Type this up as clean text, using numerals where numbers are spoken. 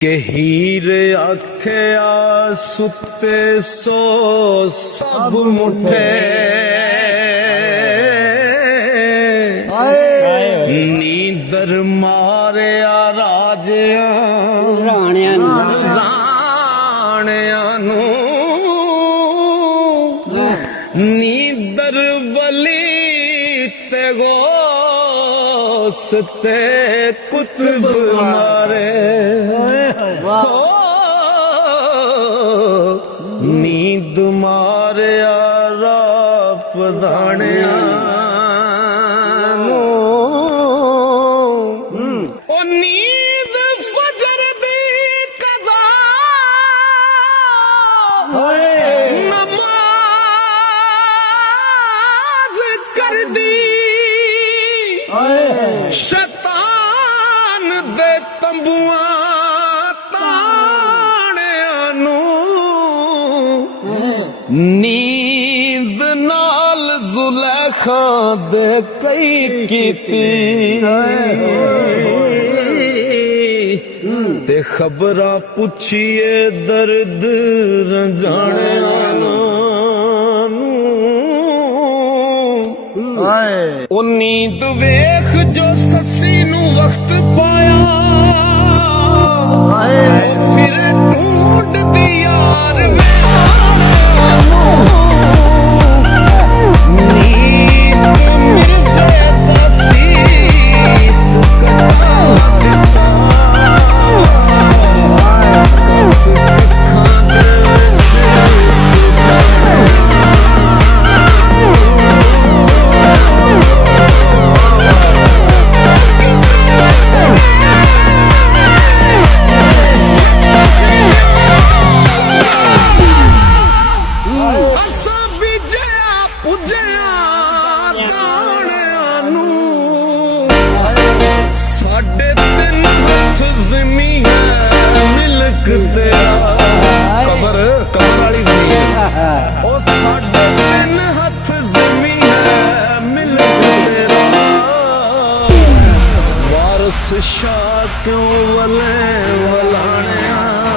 ਕਿ ਹੀਰ ਆਖਿਆ ਸੁੱਤੇ ਸੋ ਸਭ ਮੁਠੇ ਨੀਂਦਰ ਮਾਰਿਆ ਰਾਜਿਆਂ ਰਾਣਿਆਂ ਨੂੰ ਨੀਂਦਰ ਵਲੀ ਤੇ ਗੌਸ ਤੇ ਕੁਤਬ ਮਾਰੇ नींद मारिया राप दाणिया नींद फजर दी कज़ा नमाज कर दी शैतान दे तंबुआ नींद नाल जुलेखा दे कई कीती ते खबरां पुछिए दर्द रंजाने ओ नींद वेख जो सस्सी नू वक्त पाया फिर ढूंढ दी यार कबर वाली ज़मीन ओ साढ़े तीन हथ ज़मीन है मिलक तेरा वारस शाह क्यों वले वलाने